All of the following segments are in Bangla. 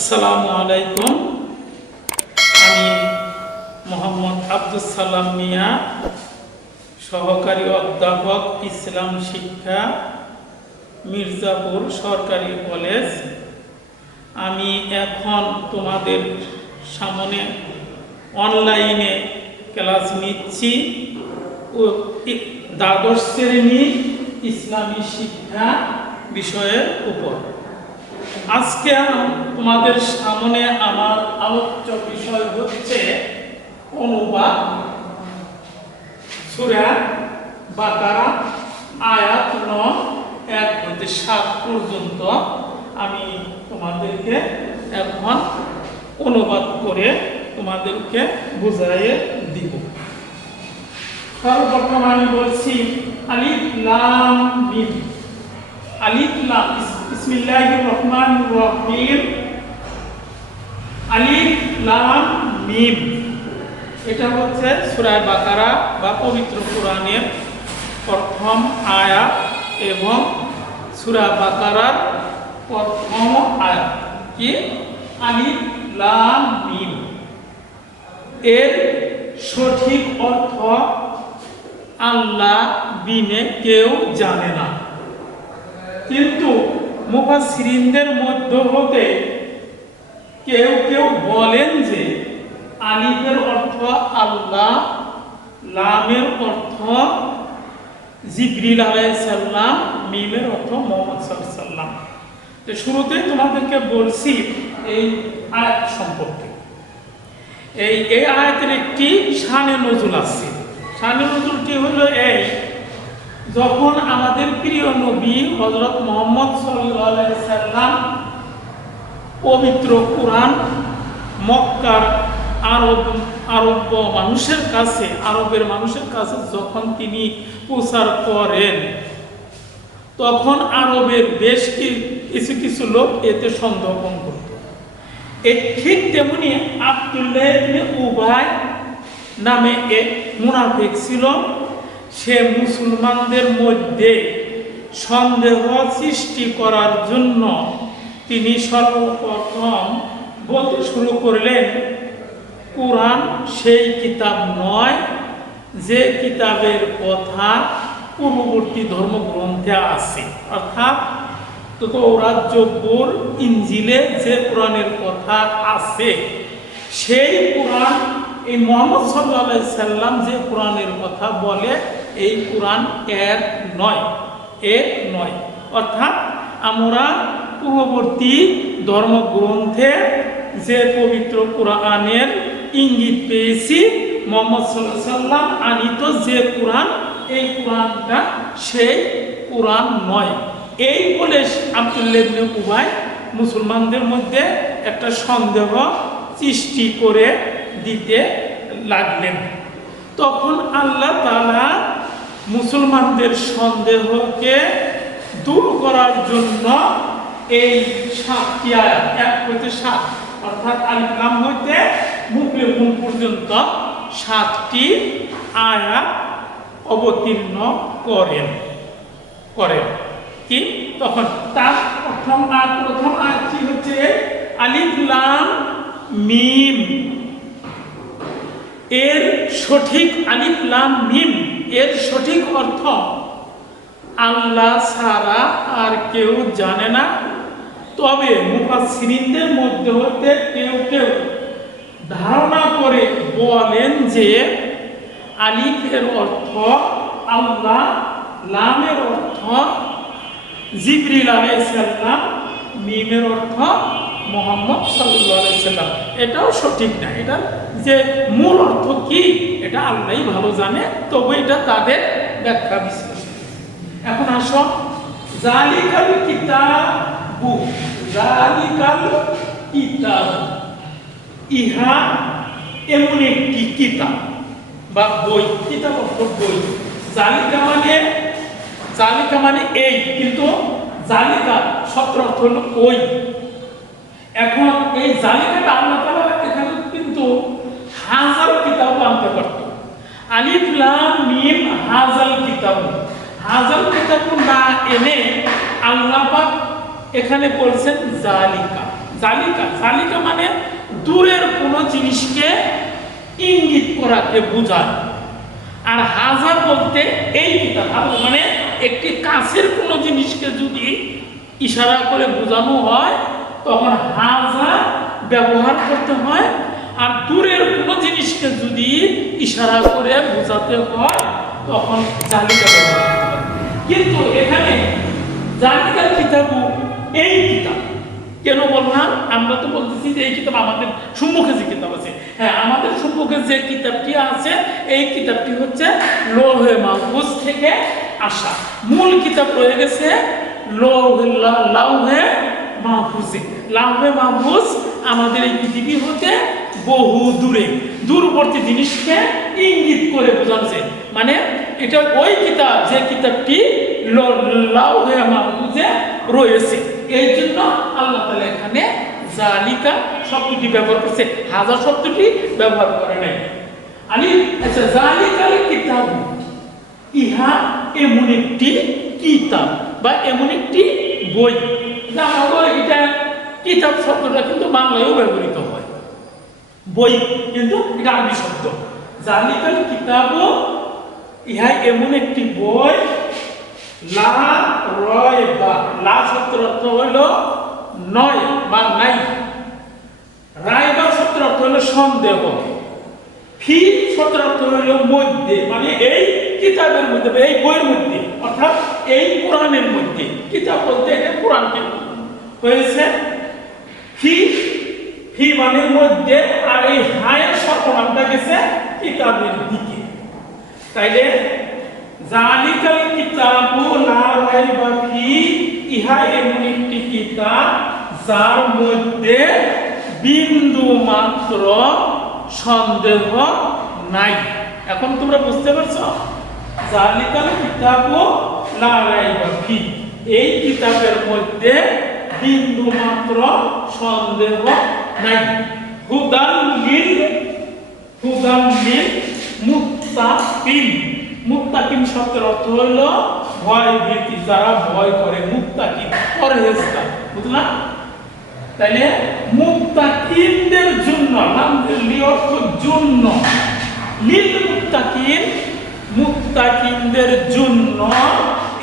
আসসালামু আলাইকুম। আমি মোহাম্মদ আব্দুস সালাম মিয়া, সহকারী অধ্যাপক, ইসলাম শিক্ষা, মির্জাপুর সরকারি কলেজ। আমি এখন তোমাদের সামনে অনলাইনে ক্লাস নিচ্ছি ও দ্বাদশ শ্রেণী ইসলামী শিক্ষা বিষয়ের উপর। আজকে তোমাদের সামনে আমার আলোচ্য বিষয় হচ্ছে অনুবাদ। সূরা বাকারা আয়াত 1 হতে 7 পর্যন্ত আমি তোমাদেরকে এখন অনুবাদ করে তোমাদেরকে বুঝাইয়ে দিব। সর্বপ্রথম আমি বলছি আলিফ লাম মিম। আলিফ লাম, বিসমিল্লাহির রহমানির রহিম। আলিফ লাম মিম, এটা হচ্ছে সূরা বাকারা বা পবিত্র কোরআনের প্রথম আয়াত এবং সূরা বাকারার প্রথম আয়াত। কি? আলিফ লাম মিম। এর সঠিক অর্থ আল্লাহ বিনে কেউ জানে না, কিন্তু মুফাসসিরিনদের মধ্য হতে কেউ কেউ বলেন যে আলিফের অর্থ আল্লাহ, লামের অর্থ জিবরিল আলাইহিস সালাম, মিমের অর্থ মুহাম্মদ সাল্লাল্লাহু আলাইহি সাল্লাম। তো শুরুতেই তোমাদেরকে বলছি এই আয়াত সম্পর্কে। এই আয়াতের একটি শানে নজুল আছে। শানে নজুলটি হলো এই: যখন আমাদের প্রিয় নবী হযরত মুহাম্মদ সাল্লাল্লাহু আলাইহি সাল্লাম পবিত্র কোরআন মক্কার আরবের মানুষের কাছে যখন তিনি প্রচার করেন, তখন আরবের বেশ কিছু লোক এতে সন্দেহ করত। ঠিক তেমনি আব্দুল্লাহ ইবনে উবাই নামে এক মুনাফিক ছিল। সে মুসলমানদের মধ্যে সন্দেহ সৃষ্টি করার জন্য তিনি সর্বপ্রথম বলতে শুরু করলেন, কোরআন সেই কিতাব নয় যে কিতাবের কথা পূর্ববর্তী ধর্মগ্রন্থে আছে, অর্থাৎ তাওরাত, জবুর, ইনজিলে যে কোরআনের কথা আছে সেই কোরআন, এই মুহাম্মদ সাল্লাল্লাহু আলাইহি সাল্লাম যে কোরআনের কথা বলে এই কোরআন এক নয়। অর্থাৎ আমরা পূর্ববর্তী ধর্মগ্রন্থে যে পবিত্র কোরআনের ইঙ্গিত পেয়েছি, মুহাম্মদ সাল্লাল্লাহু আলাইহি সাল্লাম আনিত যে কোরআন, এই কোরআনটা সেই কোরআন নয়। এই বলে আব্দুল্লাহ ইবনে উবাই মুসলমানদের মধ্যে একটা সন্দেহ সৃষ্টি করে দিতে লাগলেন। তখন আল্লাহ তাআলা মুসলমানদের সন্দেহকে দূর করার জন্য এই 7টি আয়াত, 1 হইতে 7, অর্থাৎ আলিফ লাম হইতে মুফলিহুন পর্যন্ত 7টি আয়াত অবতীর্ণ করেন। কি? তখন তার প্রথম আয়াতটি হচ্ছে আলিফ লাম মিম। এর সঠিক আলিফ লাম মিম এর সঠিক অর্থ আল্লাহ ছাড়া আর কেউ জানে না। তবে মুফাসসিরিনদের মধ্যে হতে কেউ কেউ ধারণা করে বলেন যে আলিফের অর্থ আল্লাহ, লামের অর্থ জিবরিল আলাইহিস সালাম, মিমের অর্থ মুহাম্মদ সাল্লাল্লাহু আলাইহি সাল্লাম। এটাও সঠিক না। এটা যে মূল অর্থ কি এটা আল্লাহই ভালো জানে, তবে এটা তাদের ব্যাখ্যা বিশ্লেষণ। এখন আসো, জালিকাল কিতাবু, জালিকাল কিতাব, ইহা এমন একটি কিতাব বা বই। কিতাব অর্থ বই। জালিকা মানে এই, কিন্তু জালিকা শব্দ অর্থ হলো ওই। এখন এই জালিকাটা আল্লাহ তাআলা এখানে কিন্তু হাজাল কিতাব আনতে পারত। আলিফ লাম মিম হাজাল কিতাব, হাজাল কিতাব না এনে আল্লাহ পাক এখানে বলছেন জালিকা। জালিকা, জালিকা মানে দূরের কোনো জিনিসকে ইঙ্গিত করাকে বোঝায়। আর হাজা বলতে এই কিতাব, মানে একটি কাছের কোনো জিনিসকে যদি ইশারা করে বোঝানো হয় তখন হাজা ব্যবহার করতে হয়। আর দূরের কোনো জিনিসকে যদি ইশারা করে বোঝাতে হয় তখন জালিকা ব্যবহার করতে হয়। কিন্তু এখানে জালিকার কিতাব এই কিতাব কেন বললাম? আমরা তো বলতেছি যে এই কিতাব আমাদের সম্মুখে যে কিতাব আছে, হ্যাঁ আমাদের সম্মুখে যে কিতাবটি আছে এই কিতাবটি হচ্ছে লৌহে মাহফুজ থেকে আসা। মূল কিতাব রয়ে গেছে লাউহে মাহফুজে। লাউহে মাহফুজ আমাদের এই পৃথিবী হতে বহু দূরে, দূরবর্তী জিনিসকে ইঙ্গিত করে বোঝাচ্ছে। মানে এটা ওই কিতাব যে কিতাবটি লাউহে মাহফুজে রয়েছে। এই জন্য আল্লাহ তাআলা এখানে জালিকা শব্দটি ব্যবহার করছে, হাজা শব্দটি ব্যবহার করে নাই। আচ্ছা, জালিকাল কিতাব, ইহা এমন একটি কিতাব বা এমন একটি বই। এটা কিতাব শব্দটা কিন্তু বাংলায়ও ব্যবহৃত হয়, বই কিন্তু এটা আরবি শব্দ। জালিকাল কিতাব, ইহা এমন একটি বই, লা রায়বা, লা শব্দের অর্থ হইল নয় বা নাই, রায়বা শব্দের অর্থ হইল সন্দেহ, ফি শব্দের অর্থ হইল মধ্যে, মানে এই কিতাবের মধ্যে, এই বইয়ের মধ্যে, অর্থাৎ এই কোরআনের মধ্যে। কিতাব বলতে এটা কোরআনকে হয়েছে। ফি, ফি মানে মধ্যে, আর এই হায়ের সর্বনামটা গেছে কিতাবের দিকে। তাইলে জালিকাল কিতাবু লা রাইবা ফি, ইহা এমন একটি কিতাব যার মধ্যে বিন্দু মাত্র সন্দেহ নাই। এখন তোমরা বুঝতে পারছো? জালিকাল কিতাবু লা রাইবা ফি, এই কিতাবের মধ্যে বিন্দু মাত্র সন্দেহ নাই। হুদাল লিল, হুদাল লিল মুত্তাকিন, মুত্তাকিন শব্দের অর্থ হলো ভয় ভীতি, যারা ভয় করে, মুত্তাকিন পরহেজগার, বুঝলা? তাইলে মুত্তাকিনদের জন্য, নাম লি অর্থ জন্য, লিল মুত্তাকিন, মুত্তাকিনদের জন্য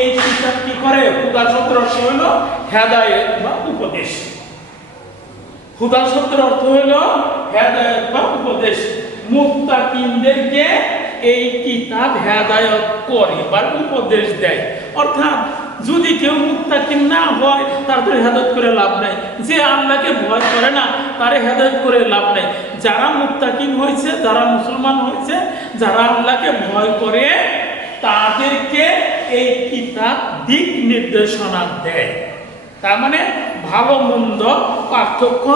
এই কিতাব কি করে? হুদা শব্দের অর্থ হলো হেদায়েত বা উপদেশ। হুদা শব্দের অর্থ হলো হেদায়েত বা উপদেশ। মুত্তাকিনদেরকে এই কিতাব হেদায়েত করে বা উপদেশ দেয়। অর্থাৎ যদি কেউ মুত্তাকিন না হয় তার তো হেদায়েত করে লাভ নাই। যে আল্লাহকে ভয় করে না তারে হেদায়েত করে লাভ নাই। যারা মুত্তাকিন হয়েছে, যারা মুসলমান হয়েছে, যারা আল্লাহকে ভয় করে, তাদেরকে এই কিতাব দিক নির্দেশনা দেয়। তার মানে ভালো মন্দ পার্থক্য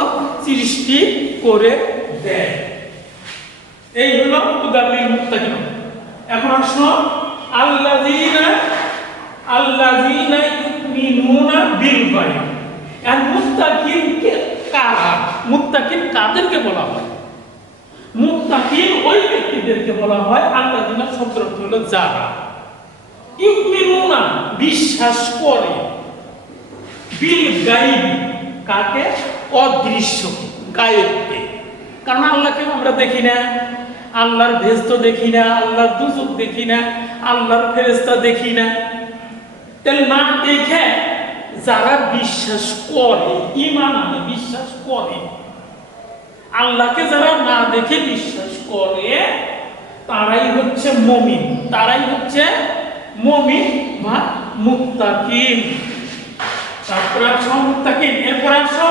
সৃষ্টি করে দেয়। এই হলো হুদাল্লিল মুত্তাকিন। এখন আসো আল্লাযীনা ইউমিনুনা বিল গায়ব। আর মুত্তাকিন কে কারা? মুত্তাকিন কাদেরকে বলা হয়? মুত্তাকিন ওই ব্যক্তিদেরকে বলা হয়, আল্লাযীনা শব্দের অর্থ হলো যারা, ইউমিনুনা বিশ্বাস করে, বিল গায়ব কাকে? অদৃশ্য গায়েবকে। কারণ আল্লাহকে আমরা দেখি না, আল্লাহর ভেস্ত দেখি না, আল্লাহর দুজক দেখি না, আল্লাহর ফেরেশতা দেখি না। তাহলে না দেখে যারা বিশ্বাস করে, ঈমান আনে, বিশ্বাস করে, আল্লাহকে যারা না দেখে বিশ্বাস করে তারাই হচ্ছে মুমিন, তারাই হচ্ছে মুমিন বা মুত্তাকিন। তারপর আসো মুত্তাকিন, এরপর আসো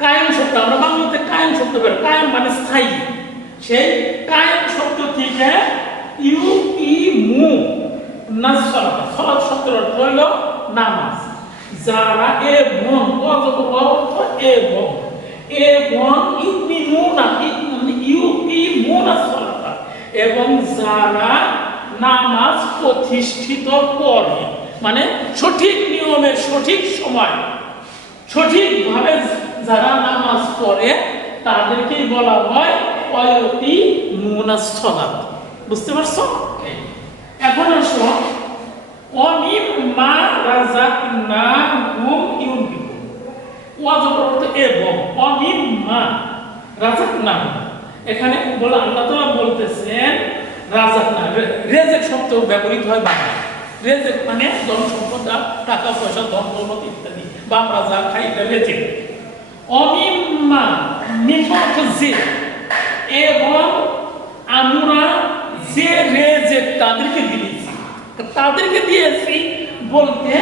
কায়েম শব্দ, আমরা বাংলাতে কায়েম শব্দ বের, কায়েম মানে স্থায়ী। সেই কায়েম শব্দ থেকে ইউকিমু নাসসালাত, সালাত শব্দের অর্থ হলো নামাজ। যারা এবং অর্থ এবং ইউমিনুনা, ইউকিমুনা সালাত, এবং যারা নামাজ প্রতিষ্ঠিত করে, মানে সঠিক নিয়মে, সঠিক সময়, সঠিকভাবে যারা নামাজ পড়ে তাদেরকেই বলা হয় ওয়ায়ুকিমুনাস সালাত। বুঝতে পারছো? এখন আসো অমিম্মা রাযাকনাহুম ইউনফিকুন। ওয়াজবর অর্থ এবং, অমিম্মা রাযাকনাহুম, এখানে বলে আল্লাহ তাআলা বলতেছেন রাযাকনা, রেজেক শব্দ ব্যবহৃত হয় বাংলায়। রেজেক মানে ধন সম্পদ, টাকা পয়সা, ধন দৌলত ইত্যাদি, বা আমরা যা খাই এটা রেজেক। অমিম্মা মিম্মা যে, এবং আমরা যে রেজেক তাদেরকে দিয়েছি, তাদেরকে দিয়েছি বলতে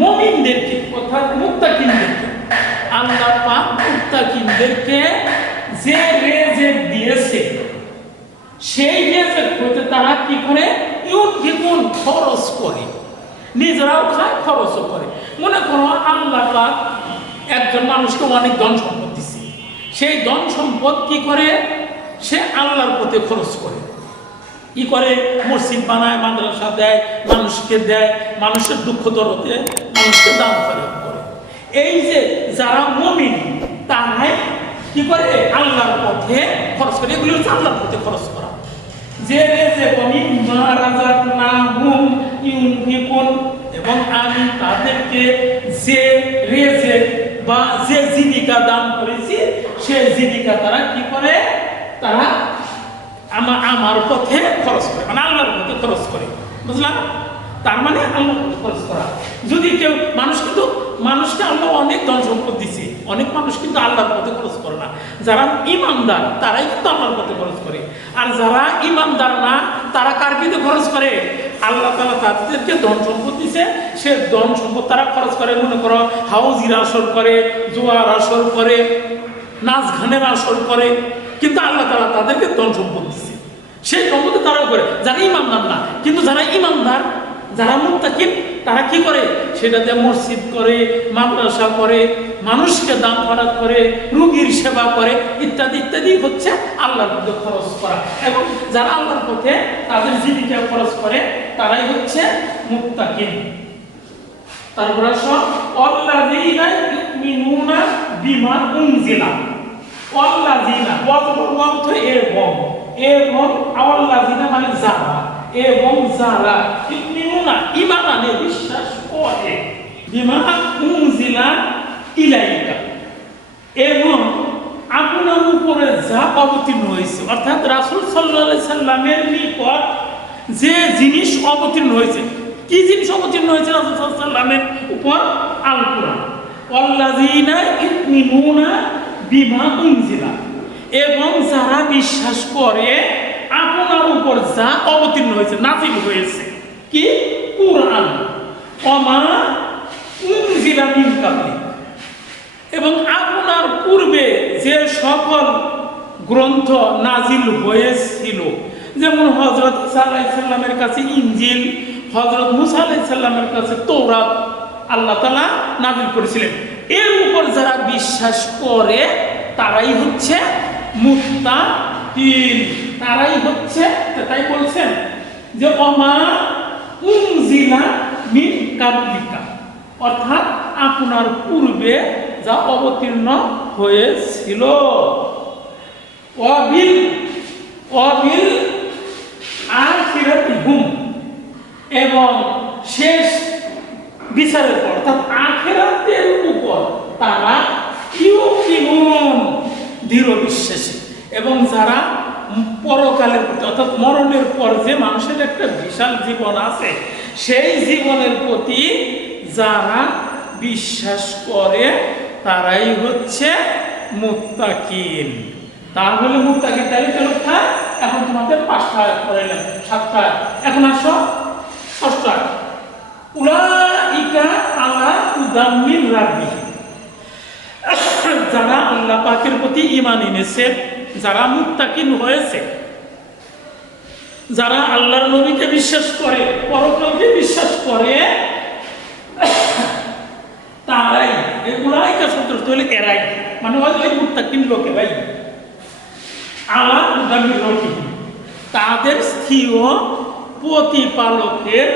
মুমিনদেরকে, অর্থাৎ মুত্তাকিনদেরকে। আল্লাহ পাক মুত্তাকিনদেরকে যে রেজেক দিয়েছে, সেই রেজেক হতে তারা কি করে? ইউনফিকুন, খরচ করে, নিজেরাও খায়, খরচও করে। মনে করো আল্লাহ পাক একজন মানুষকে অনেক ধন সম্পদ দিচ্ছে, সেই ধন সম্পদ কি করে? সে আল্লাহর পথে খরচ করে, কি করে? মসজিদ বানায়, মাদ্রাসা দেয়, মানুষকে দেয়, মানুষের দুঃখ দরদে মানুষকে দান করে। এই যে যারা মুমিন তারাই কি করে? আল্লাহর পথে খরচ করে। এগুলি হচ্ছে আল্লাহর পথে খরচ করা। যে রেজেক মিম্মা রাযাকনাহুম ইউনফিকুন, এবং আমি তাদেরকে যে রেজেক বা যে জীবিকা দান করেছি, সেই জীবিকা তারা কি করে? তারা আমার পথে খরচ করে, মানে আল্লাহর পথে খরচ করে। বুঝলাম? তার মানে আল্লাহর পথে খরচ করা। যদি কেউ মানুষকে আল্লাহ অনেক ধন সম্পদ দিচ্ছে, অনেক মানুষ কিন্তু আল্লাহর পথে খরচ করে না। যারা ইমানদার তারাই কিন্তু আল্লাহর পথে খরচ করে। আর যারা ইমানদার না, তারা কার পিছনে খরচ করে? আল্লাহ তাআলা তাদেরকে ধন সম্পদ দিচ্ছে, সে ধন সম্পদ তারা খরচ করে। মনে করো হাউজির আসর করে, জুয়ার আসর করে, নাচ গানের আসর করে, কিন্তু আল্লাহ তাআলা তাদেরকে ধন সম্পদ দিচ্ছে, সেই সম্পদে তারাও করে। যারা ইমানদার না, কিন্তু যারা ইমানদার, যারা মুত্তাকিন, তারা কি করে? সেটাতে মসজিদ করে, মাদ্রাসা করে, মানুষকে দান খয়রাত করে, রোগীর সেবা করে, ইত্যাদি ইত্যাদি হচ্ছে আল্লাহর পথে খরচ করা। এবং যারা আল্লাহর পথে তাদের জীবিকা খরচ করে, তারাই হচ্ছে মুত্তাকিন। তারপরে আল্লাযীনা ইউমিনুনা বিমা উনজিলা, আল্লাযীনা অর্থ এবং আল্লাযীনা মানে যারা, এবং যারা ইউমিনুনা ঈমান আনে, বিশ্বাস করে, বিমা উনজিলা ইলাইকা, এবং আপনার উপরে যা অবতীর্ণ হয়েছে, অর্থাৎ রাসূল সাল্লাল্লাহু আলাইহি সাল্লামের নিকট যে জিনিস অবতীর্ণ হয়েছে। কি জিনিস অবতীর্ণ হয়েছে রাসূল সাল্লাল্লাহু আলাইহি সাল্লামের উপর? আল কুরআন। আল্লাযীনা ইউমিনুনা বিমা উনজিলা, এবং যারা বিশ্বাস করে আপনার উপর যা অবতীর্ণ হয়েছে, নাযিল হয়েছে। কি? কুরআন। ওমা উনজিলা মিন কাবলি, এবং আপনার পূর্বে যে সকল গ্রন্থ নাজিল হয়েছিল, যেমন হযরত ঈসা আলাইহিস সালামের কাছে ইনজিল, হযরত মুসা আলাইহিস সালামের কাছে তৌরাত আল্লাহ তাআলা নাজিল করেছিলেন। এর উপর যারা বিশ্বাস করে তারাই হচ্ছে মুত্তাকিন, তারাই হচ্ছে, তাই বলছেন যে ওমা উনজিলা মিন কাবলিকা, অর্থাৎ আপনার পূর্বে যা অবতীর্ণ হয়েছিল। ওয়াবিল আখিরাতিহুম, এবং শেষ বিচারের পর, অর্থাৎ আখিরাতের উপর তারা ইউকিনুন, দৃঢ় বিশ্বাসী। এবং যারা পরকালের প্রতি, অর্থাৎ মরণের পর যে মানুষের একটা বিশাল জীবন আছে, সেই জীবনের প্রতি যারা বিশ্বাস করে তারাই হচ্ছে মুত্তাকিন। তাহলে মুত্তাকিন তালিকা রক্ষা। এখন তোমাদের 5টা আয়াত পড়াইলাম, 7টা। এখন আসো 6টা আয়াত। উলাইকা আলা হুদাম মির রাব্বিহিম, যারা আল্লাহ পাকের প্রতি ঈমান এনেছে, যারা মুত্তাকিন হয়েছে, যারা আল্লাহর নবীকে বিশ্বাস করে, পরকালকে বিশ্বাস করে, তারাই, উলাইকা শব্দটা হলো এরাই, মানে ওই মুত্তাকিন লোকেরাই আলা হুদাম মির রাব্বিহিম, তাদের স্থির প্রতিপালকের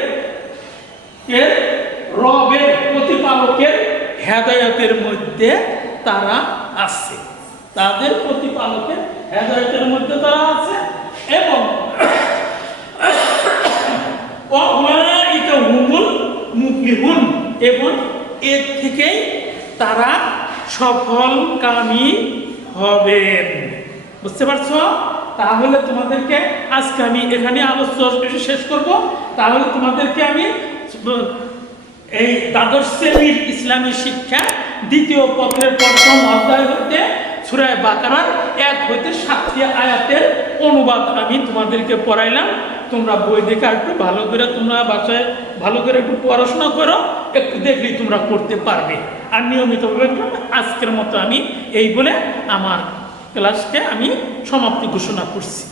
রবের, প্রতিপালকের হেদায়েতের মধ্যে তারা আছে, তাদের প্রতিপালকের হেদায়েতের মধ্যে তারা আছে। এবং উলাইকা হুমুল তুফলিহুন, এবং এর থেকেই তারা সফলকামী হবেন। বুঝতে পারছো? তাহলে তোমাদেরকে আজকে আমি এখানে আলোচনা শেষ করব। তাহলে তোমাদেরকে আমি এই দ্বাদশ শ্রেণীর ইসলামী শিক্ষা দ্বিতীয় পত্রের প্রথম অধ্যায় হতে সূরা বাকারার 1 হইতে 7টি আয়াতের অনুবাদ আমি তোমাদেরকে পড়াইলাম। তোমরা বই দেখে একটু ভালো করে, তোমরা বাসায় ভালো করে একটু পড়াশোনা করো, একটু দেখলেই তোমরা করতে পারবে। আর নিয়মিতভাবে আজকের মতো আমি এই বলে আমার ক্লাসকে আমি সমাপ্তি ঘোষণা করছি।